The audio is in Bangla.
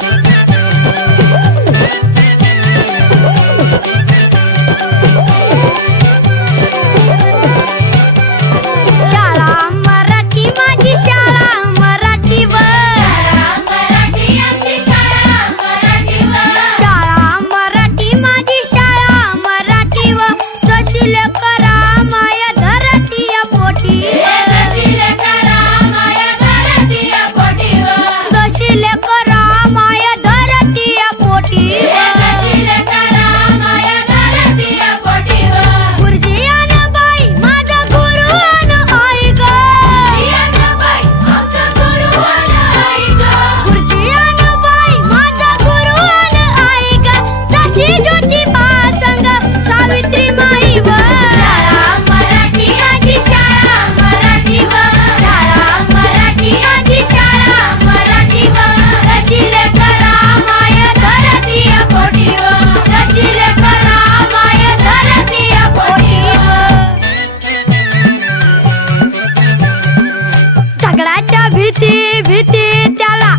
Yeah. ভিটি ভিটি ডালা